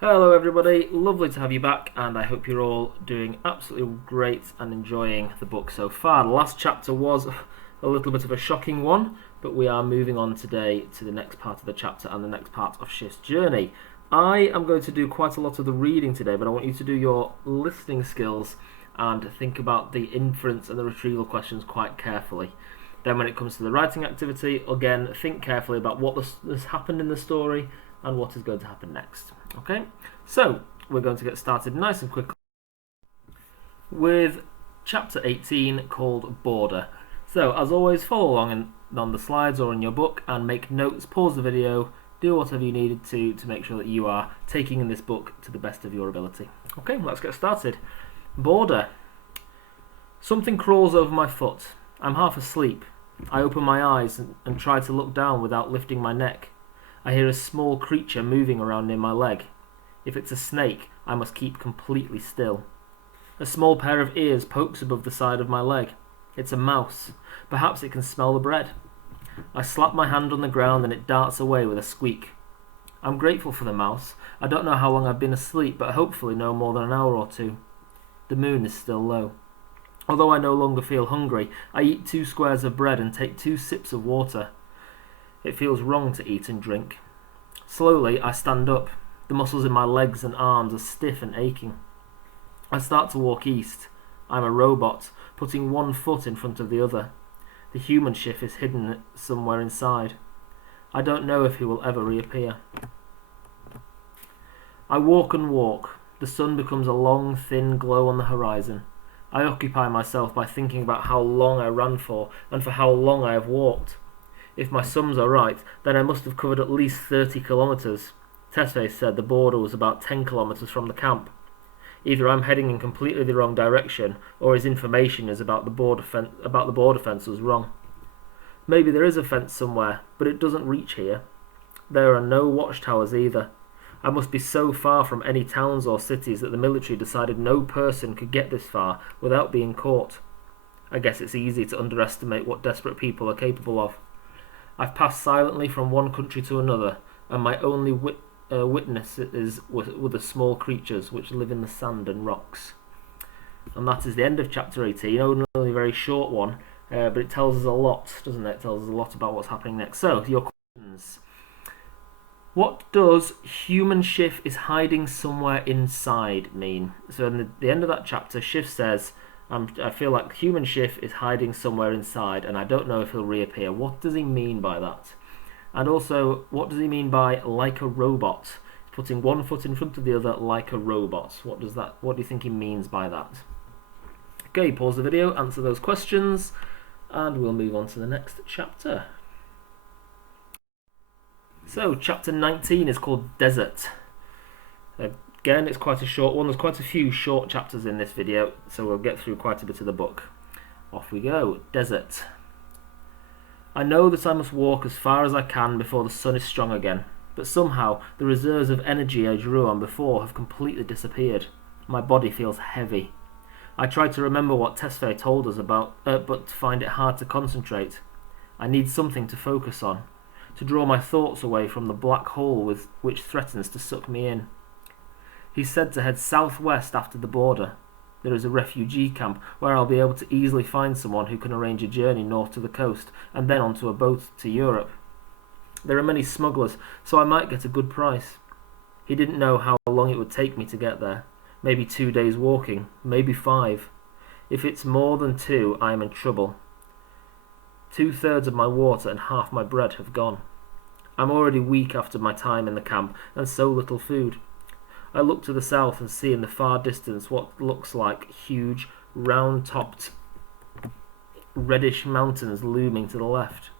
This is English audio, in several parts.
Hello everybody, lovely to have you back, and I hope you're all doing absolutely great and enjoying the book so far. The last chapter was a little bit of a shocking one, but we are moving on today to the next part of the chapter and the next part of Shift's journey. I am going to do quite a lot of the reading today, but I want you to do your listening skills and think about the inference and the retrieval questions quite carefully. Then when it comes to the writing activity, again, think carefully about what has happened in the story and what is going to happen next. Okay, so we're going to get started nice and quickly with chapter 18 called Border. So as always, follow along on the slides or in your book and make notes, pause the video, do whatever you needed to make sure that you are taking in this book to the best of your ability. Okay, let's get started. Border. Something crawls over my foot. I'm half asleep. I open my eyes and try to look down without lifting my neck. I hear a small creature moving around near my leg. If it's a snake, I must keep completely still. A small pair of ears pokes above the side of my leg. It's a mouse. Perhaps it can smell the bread. I slap my hand on the ground and it darts away with a squeak. I'm grateful for the mouse. I don't know how long I've been asleep, but hopefully no more than an hour or two. The moon is still low. Although I no longer feel hungry, I eat 2 squares of bread and take 2 sips of water. It feels wrong to eat and drink. Slowly, I stand up. The muscles in my legs and arms are stiff and aching. I start to walk east. I'm a robot, putting one foot in front of the other. The human Schiff is hidden somewhere inside. I don't know if he will ever reappear. I walk and walk. The sun becomes a long, thin glow on the horizon. I occupy myself by thinking about how long I ran for and for how long I have walked. If my sums are right, then I must have covered at least 30 kilometres. Tesfaye said the border was about 10 kilometres from the camp. Either I'm heading in completely the wrong direction, or his information is about the border fence was wrong. Maybe there is a fence somewhere, but it doesn't reach here. There are no watchtowers either. I must be so far from any towns or cities that the military decided no person could get this far without being caught. I guess it's easy to underestimate what desperate people are capable of. I've passed silently from one country to another, and my only witness is with the small creatures which live in the sand and rocks. And that is the end of chapter 18. Only a very short one, but it tells us a lot, doesn't it? It tells us a lot about what's happening next. So, your questions. What does human Schiff is hiding somewhere inside mean? So in the end of that chapter, Schiff says, I feel like human Schiff is hiding somewhere inside and I don't know if he'll reappear. What does he mean by that? And also, what does he mean by like a robot? Putting one foot in front of the other like a robot. What do you think he means by that? Okay, pause the video, answer those questions, and we'll move on to the next chapter. So, chapter 19 is called Desert. Again, it's quite a short one. There's quite a few short chapters in this video, so we'll get through quite a bit of the book. Off we go. Desert. I know that I must walk as far as I can before the sun is strong again, but somehow the reserves of energy I drew on before have completely disappeared. My body feels heavy. I try to remember what Tesfaye told us about, but find it hard to concentrate. I need something to focus on, to draw my thoughts away from the black hole which threatens to suck me in. He said to head southwest after the border. There is a refugee camp where I'll be able to easily find someone who can arrange a journey north to the coast and then onto a boat to Europe. There are many smugglers, so I might get a good price. He didn't know how long it would take me to get there. Maybe 2 days walking, maybe 5. If it's more than 2, I am in trouble. 2/3 of my water and half my bread have gone. I'm already weak after my time in the camp and so little food. I look to the south and see in the far distance what looks like huge, round-topped, reddish mountains looming to the left.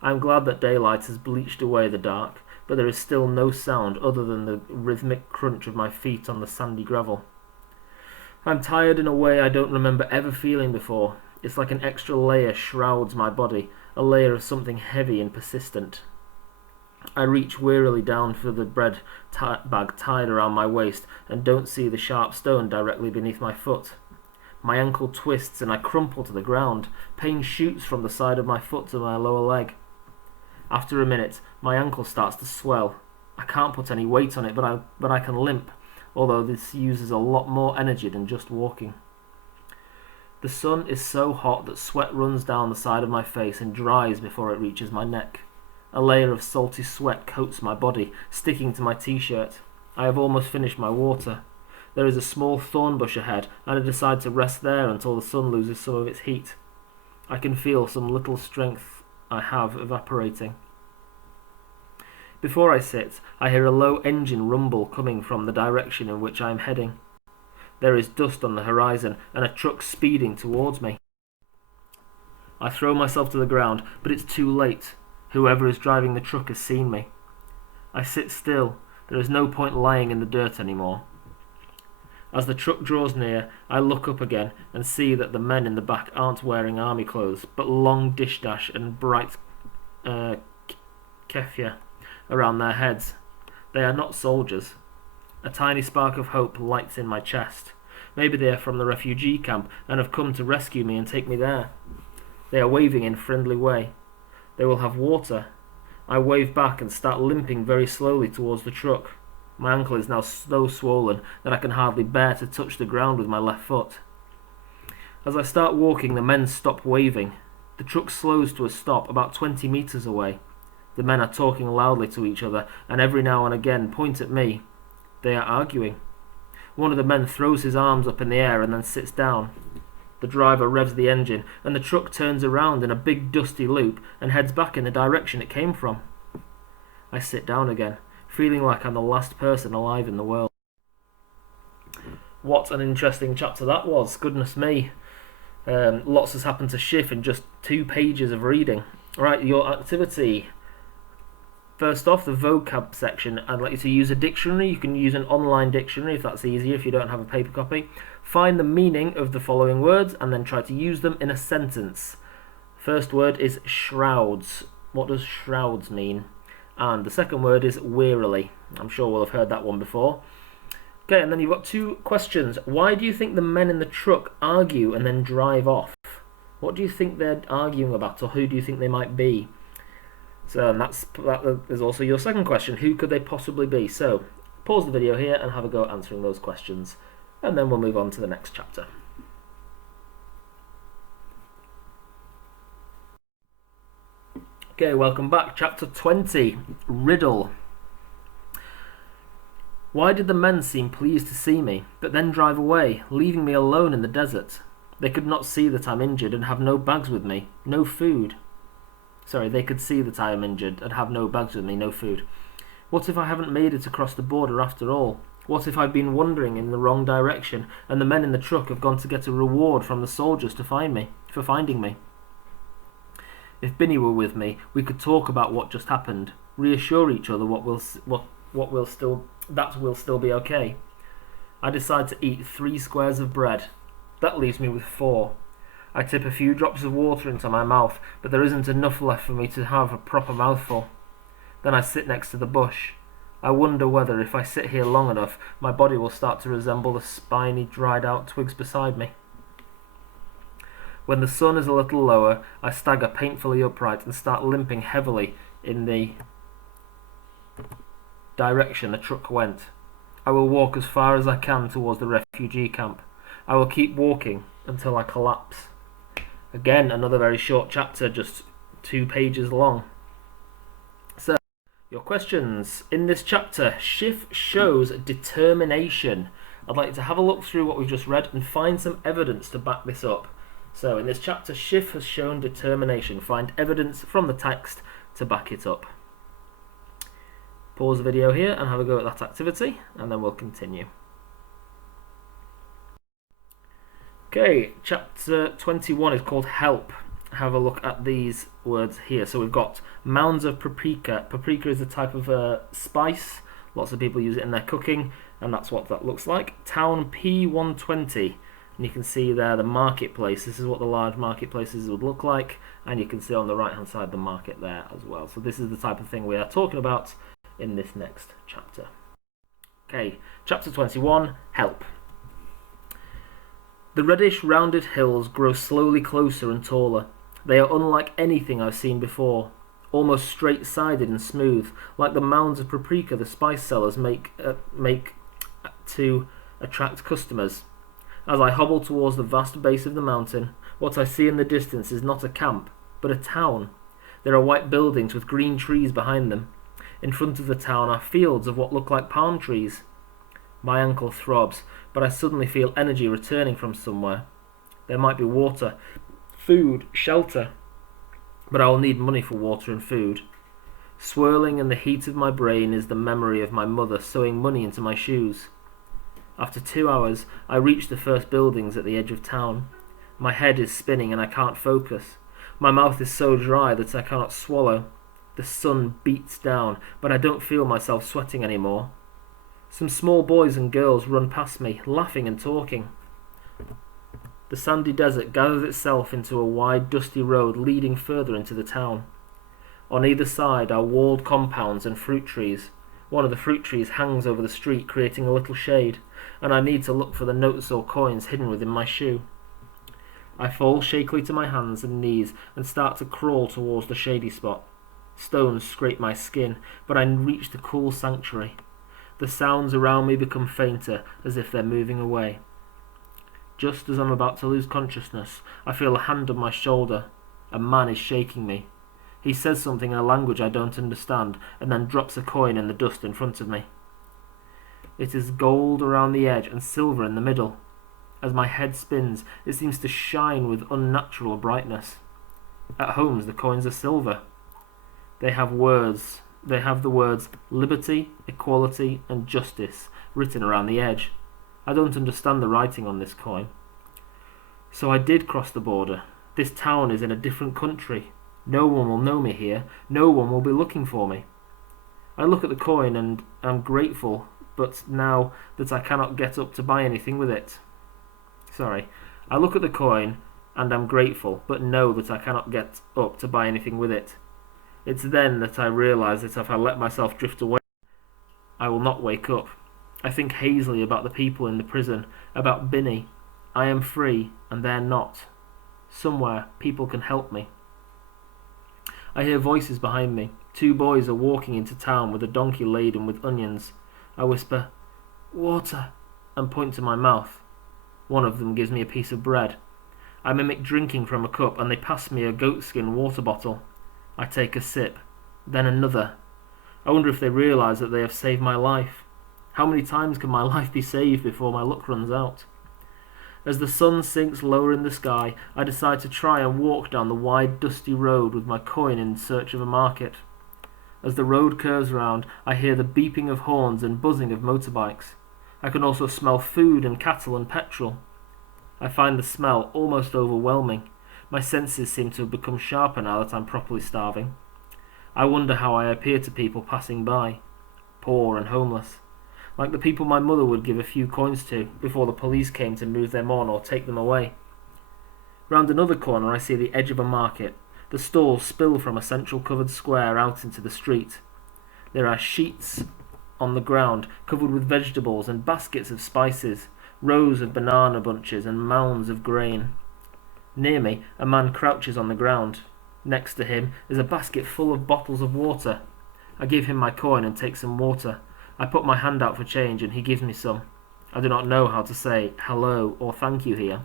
I am glad that daylight has bleached away the dark, but there is still no sound other than the rhythmic crunch of my feet on the sandy gravel. I'm tired in a way I don't remember ever feeling before. It's like an extra layer shrouds my body, a layer of something heavy and persistent. I reach wearily down for the bread bag tied around my waist and don't see the sharp stone directly beneath my foot. My ankle twists and I crumple to the ground. Pain shoots from the side of my foot to my lower leg. After a minute, my ankle starts to swell. I can't put any weight on it, but I can limp, although this uses a lot more energy than just walking. The sun is so hot that sweat runs down the side of my face and dries before it reaches my neck. A layer of salty sweat coats my body, sticking to my t-shirt. I have almost finished my water. There is a small thorn bush ahead, and I decide to rest there until the sun loses some of its heat. I can feel some little strength I have evaporating. Before I sit, I hear a low engine rumble coming from the direction in which I am heading. There is dust on the horizon and a truck speeding towards me. I throw myself to the ground, but it's too late. Whoever is driving the truck has seen me. I sit still. There is no point lying in the dirt anymore. As the truck draws near, I look up again and see that the men in the back aren't wearing army clothes, but long dish-dash and bright keffiyeh around their heads. They are not soldiers. A tiny spark of hope lights in my chest. Maybe they are from the refugee camp and have come to rescue me and take me there. They are waving in a friendly way. They will have water. I wave back and start limping very slowly towards the truck. My ankle is now so swollen that I can hardly bear to touch the ground with my left foot. As I start walking, the men stop waving. The truck slows to a stop about 20 meters away. The men are talking loudly to each other and every now and again point at me. They are arguing. One of the men throws his arms up in the air and then sits down. The driver revs the engine and the truck turns around in a big dusty loop and heads back in the direction it came from. I sit down again, feeling like I'm the last person alive in the world. What an interesting chapter that was, goodness me. Lots has happened to Schiff in just 2 pages of reading. Right, your activity. First off, the vocab section. I'd like you to use a dictionary. You can use an online dictionary if that's easier, if you don't have a paper copy. Find the meaning of the following words and then try to use them in a sentence. First word is shrouds. What does shrouds mean? And the second word is wearily. I'm sure we'll have heard that one before. Okay, and then you've got 2 questions. Why do you think the men in the truck argue and then drive off? What do you think they're arguing about, or who do you think they might be? So that is also your second question. Who could they possibly be? So pause the video here and have a go at answering those questions, and then we'll move on to the next chapter. Okay, welcome back. Chapter 20, Riddle. Why did the men seem pleased to see me, but then drive away, leaving me alone in the desert? They could not see that I'm injured and have no bags with me, no food. Sorry, they could see that I am injured and have no bags with me, no food. What if I haven't made it across the border after all? What if I've been wandering in the wrong direction and the men in the truck have gone to get a reward from the soldiers for finding me? If Binny were with me, we could talk about what just happened, reassure each other that will still be okay. I decide to eat 3 squares of bread. That leaves me with 4. I tip a few drops of water into my mouth, but there isn't enough left for me to have a proper mouthful. Then I sit next to the bush. I wonder whether, if I sit here long enough, my body will start to resemble the spiny, dried-out twigs beside me. When the sun is a little lower, I stagger painfully upright and start limping heavily in the direction the truck went. I will walk as far as I can towards the refugee camp. I will keep walking until I collapse. Again, another very short chapter, just 2 pages long. So, your questions. In this chapter, Schiff shows determination. I'd like you to have a look through what we've just read and find some evidence to back this up. So, in this chapter, Schiff has shown determination. Find evidence from the text to back it up. Pause the video here and have a go at that activity, and then we'll continue. Okay, chapter 21 is called Help. Have a look at these words here. So we've got mounds of paprika. Paprika is a type of spice. Lots of people use it in their cooking, and that's what that looks like. Town P120. And you can see there the marketplace. This is what the large marketplaces would look like. And you can see on the right hand side the market there as well. So this is the type of thing we are talking about in this next chapter. Okay, chapter 21, Help. The reddish rounded hills grow slowly closer and taller. They are unlike anything I've seen before. almost straight-sided and smooth, like the mounds of paprika the spice sellers make to attract customers. As I hobble towards the vast base of the mountain, what I see in the distance is not a camp, but a town. There are white buildings with green trees behind them. In front of the town are fields of what look like palm trees. My ankle throbs, but I suddenly feel energy returning from somewhere. There might be water, food, shelter, but I will need money for water and food. Swirling in the heat of my brain is the memory of my mother sewing money into my shoes. After 2 hours, I reach the first buildings at the edge of town. My head is spinning and I can't focus. My mouth is so dry that I cannot swallow. The sun beats down, but I don't feel myself sweating anymore. Some small boys and girls run past me, laughing and talking. The sandy desert gathers itself into a wide, dusty road leading further into the town. On either side are walled compounds and fruit trees. One of the fruit trees hangs over the street, creating a little shade, and I need to look for the notes or coins hidden within my shoe. I fall shakily to my hands and knees and start to crawl towards the shady spot. Stones scrape my skin, but I reach the cool sanctuary. The sounds around me become fainter, as if they're moving away. Just as I'm about to lose consciousness, I feel a hand on my shoulder. A man is shaking me. He says something in a language I don't understand, and then drops a coin in the dust in front of me. It is gold around the edge and silver in the middle. As my head spins, it seems to shine with unnatural brightness. At Holmes, the coins are silver. They have the words liberty, equality, and justice written around the edge. I don't understand the writing on this coin. So I did cross the border. This town is in a different country. No one will know me here. No one will be looking for me. I look at the coin and am grateful, but now that I cannot get up to buy anything with it. I look at the coin and am grateful, but know that I cannot get up to buy anything with it. It's then that I realise that if I let myself drift away, I will not wake up. I think hazily about the people in the prison, about Binny. I am free, and they're not. Somewhere, people can help me. I hear voices behind me. 2 boys are walking into town with a donkey laden with onions. I whisper, "Water," and point to my mouth. One of them gives me a piece of bread. I mimic drinking from a cup, and they pass me a goatskin water bottle. I take a sip, then another. I wonder if they realise that they have saved my life. How many times can my life be saved before my luck runs out? As the sun sinks lower in the sky, I decide to try and walk down the wide, dusty road with my coin in search of a market. As the road curves round, I hear the beeping of horns and buzzing of motorbikes. I can also smell food and cattle and petrol. I find the smell almost overwhelming. My senses seem to have become sharper now that I'm properly starving. I wonder how I appear to people passing by, poor and homeless, like the people my mother would give a few coins to before the police came to move them on or take them away. Round another corner I see the edge of a market. The stalls spill from a central covered square out into the street. There are sheets on the ground covered with vegetables and baskets of spices, rows of banana bunches and mounds of grain. Near me, a man crouches on the ground. Next to him is a basket full of bottles of water. I give him my coin and take some water. I put my hand out for change and he gives me some. I do not know how to say hello or thank you here.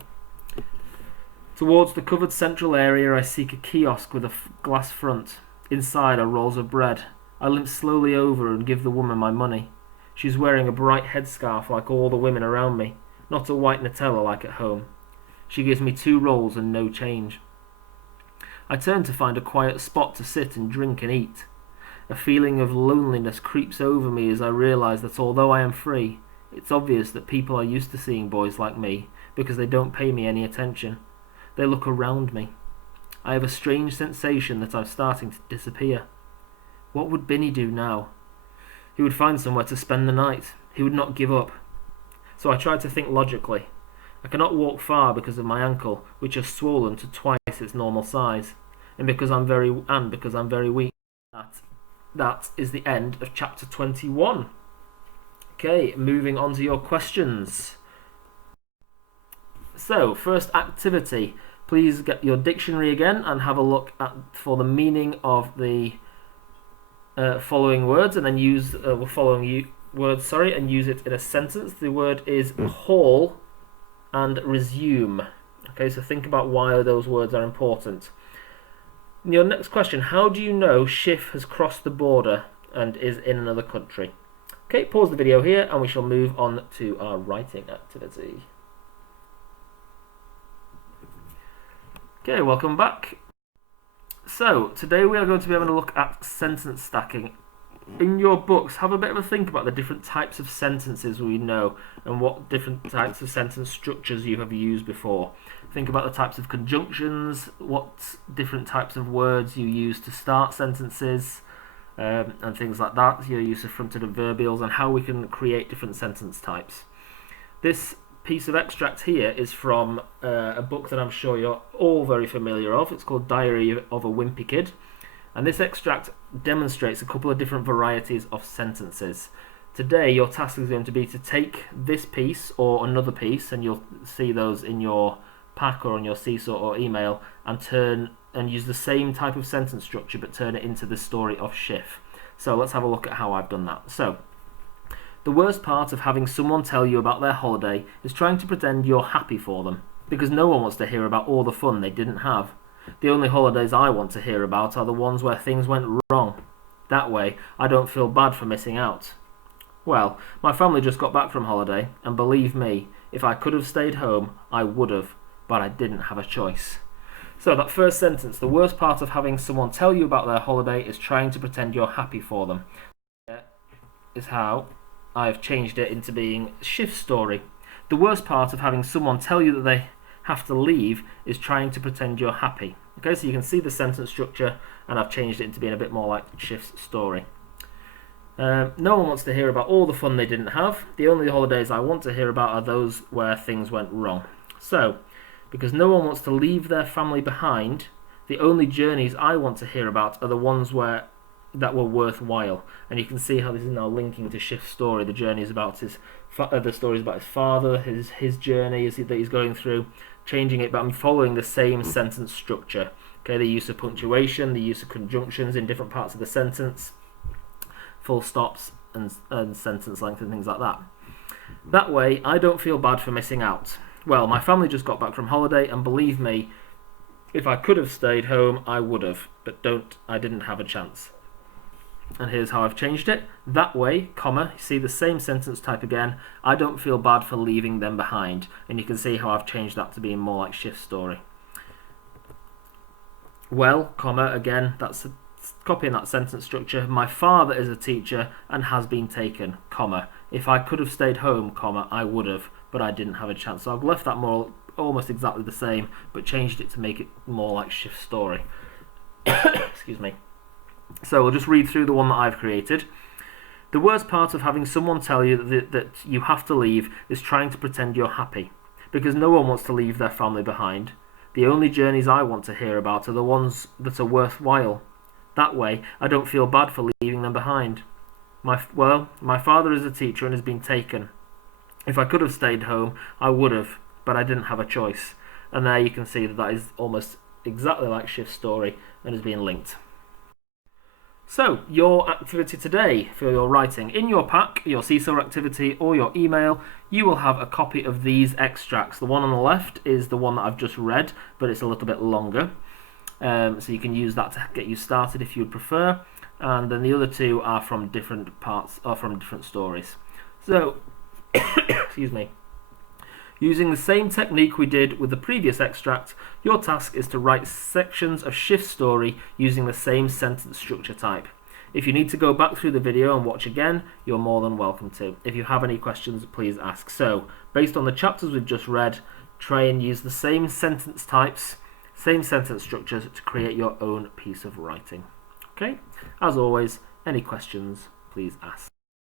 Towards the covered central area I seek a kiosk with a glass front. Inside are rolls of bread. I limp slowly over and give the woman my money. She's wearing a bright headscarf like all the women around me, not a white Nutella like at home. She gives me 2 rolls and no change. I turn to find a quiet spot to sit and drink and eat. A feeling of loneliness creeps over me as I realise that although I am free, it's obvious that people are used to seeing boys like me because they don't pay me any attention. They look around me. I have a strange sensation that I'm starting to disappear. What would Binny do now? He would find somewhere to spend the night. He would not give up. So I try to think logically. I cannot walk far because of my ankle, which has swollen to twice its normal size, and because I'm very weak. That is the end of chapter 21. Okay, moving on to your questions. So, first activity. Please get your dictionary again and have a look for the meaning of the following words, and then use and use it in a sentence. The word is haul and resume. Okay, so think about why those words are important. Your next question: how do you know Schiff has crossed the border and is in another country? Okay, pause the video here and we shall move on to our writing activity. Okay, welcome back. So, today we are going to be having a look at sentence stacking. In your books, have a bit of a think about the different types of sentences we know and what different types of sentence structures you have used before. Think about the types of conjunctions, what different types of words you use to start sentences, and things like that, your use of fronted adverbials, and how we can create different sentence types. This piece of extract here is from a book that I'm sure you're all very familiar of. It's called Diary of a Wimpy Kid, and this extract demonstrates a couple of different varieties of sentences. Today your task is going to be to take this piece or another piece, and you'll see those in your pack or on your seesaw or email, and use the same type of sentence structure but turn it into the story of Schiff. So let's have a look at how I've done that. So, the worst part of having someone tell you about their holiday is trying to pretend you're happy for them, because no one wants to hear about all the fun they didn't have. The only holidays I want to hear about are the ones where things went wrong. That way, I don't feel bad for missing out. Well, my family just got back from holiday, and believe me, if I could have stayed home, I would have, but I didn't have a choice. So that first sentence: the worst part of having someone tell you about their holiday is trying to pretend you're happy for them, is how I've changed it into being Schiff's story. The worst part of having someone tell you that they have to leave is trying to pretend you're happy. Okay, so you can see the sentence structure, and I've changed it into being a bit more like Schiff's story. No one wants to hear about all the fun they didn't have. The only holidays I want to hear about are those where things went wrong. So, because no one wants to leave their family behind, the only journeys I want to hear about are the ones that were worthwhile. And you can see how this is now linking to Schiff's story. The journeys about the stories about his father, his journey that he's going through, changing it, but I'm following the same sentence structure. Okay, the use of punctuation, the use of conjunctions in different parts of the sentence, full stops and sentence length and things like that. That way, I don't feel bad for missing out. Well, my family just got back from holiday, and believe me, if I could have stayed home, I would have, but I didn't have a chance. And here's how I've changed it. That way, comma, you see the same sentence type again, I don't feel bad for leaving them behind. And you can see how I've changed that to being more like Schiff's story. Well, comma, again, that's copying that sentence structure. My father is a teacher and has been taken, comma. If I could have stayed home, comma, I would have, but I didn't have a chance. So I've left that more almost exactly the same, but changed it to make it more like Schiff's story. Excuse me. So we'll just read through the one that I've created. The worst part of having someone tell you that you have to leave is trying to pretend you're happy, because no one wants to leave their family behind. The only journeys I want to hear about are the ones that are worthwhile. That way, I don't feel bad for leaving them behind. My father is a teacher and has been taken. If I could have stayed home, I would have, but I didn't have a choice. And there you can see that is almost exactly like Schiff's story and is being linked. So, your activity today for your writing. In your pack, your seesaw activity or your email, you will have a copy of these extracts. The one on the left is the one that I've just read, but it's a little bit longer. So you can use that to get you started if you would prefer. And then the other two are from different parts, or from different stories. So, excuse me. Using the same technique we did with the previous extract, your task is to write sections of Schiff's story using the same sentence structure type. If you need to go back through the video and watch again, you're more than welcome to. If you have any questions, please ask. So, based on the chapters we've just read, try and use the same sentence types, same sentence structures to create your own piece of writing. Okay? As always, any questions, please ask.